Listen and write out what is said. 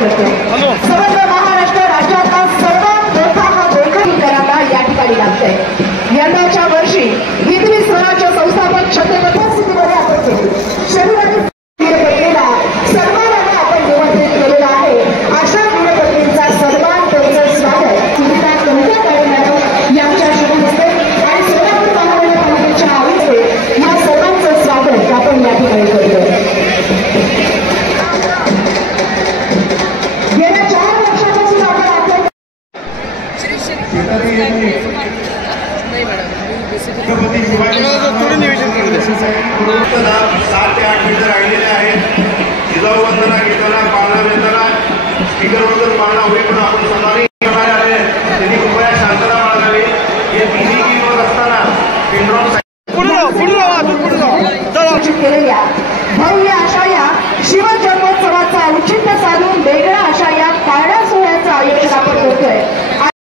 करतो। समग्र महाराष्ट्र राज्यातला सर्वात मोठा हा गोखरी करायला या ठिकाणी लागतंय। यंदाच्या वर्षी हिंदवी स्वराज्य संस्थापक छत्रपती स्थितीमध्ये आपण केली शरीराने सन्मानाने आपण निमंत्रित केलेला आहे। अशा वीरपत्नींचा सन्मान त्यांचं स्वागत सुनीता कविता गाडे मॅडम यांच्या शुभ हस्ते आणि सोलापूर महानगरपालिकेच्या आयुक्त या सर्वांचं स्वागत आपण या ठिकाणी करतो। गेल्या 4 वर्षापासून आपण आपल्या थोडं नियोजन करू 7 ते 8 मिनिटं राहिलेले आहेत। जिजाऊ वंदना